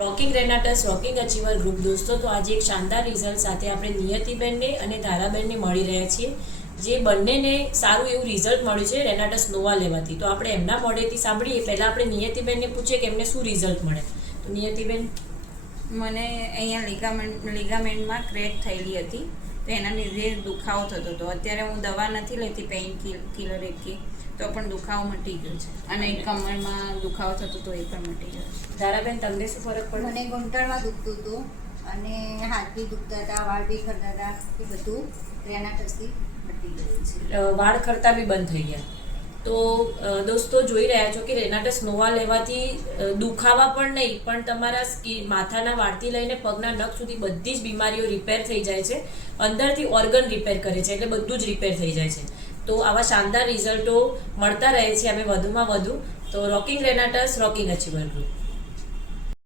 Rocking રેનાટસ rocking અચીવર group દોસ્તો, તો આજે એક શાનદાર રિઝલ્ટ સાથે આપણે નિયતિબેનને અને ધારાબેનને મળી રહ્યા છીએ, જે બંનેને સારું એવું રિઝલ્ટ મળ્યું છે રેનાટસ નોવા લેવાથી. તો આપણે એમના મોઢેથી સાંભળીએ. પહેલાં આપણે નિયતિબેનને પૂછીએ કે એમને શું રિઝલ્ટ મળે. તો નિયતિબેન, મને અહીંયા લિગામેન્ટમાં ક્રેક થયેલી હતી, તો એના લીધે દુખાવો થતો હતો. અત્યારે હું દવા નથી લેતી, પેઇન કિલર એકી, તો પણ દુખાવો મટી ગયો છે. અને કમરમાં દુખાવો થતો હતો, એ પણ મટી ગયો છે. ધારાબેન, તમને શું ફરક પડ્યો? મને ઘૂંટણમાં દુખતું હતું અને હાથ બી દુખતા હતા, વાળ બી ખરતા હતા, એ બધું રેનાટસથી મટી ગયું છે. વાળ ખરતા બી બંધ થઈ ગયા. તો દોસ્તો, જોઈ રહ્યા છો કે રેનાટસ નોવા લેવાથી દુખાવા પણ નહીં, પણ તમારા માથાના વાળથી લઈને પગના નખ સુધી બધી જ બીમારીઓ રિપેર થઈ જાય છે. અંદરથી ઓર્ગન રિપેર કરે છે, એટલે બધું જ રિપેર થઈ જાય છે. તો આવા શાનદાર રિઝલ્ટો મળતા રહે છે અમે વધુમાં વધુ. તો રોકિંગ રેનાટસ રોકિંગ અચીવર ગ્રુપ.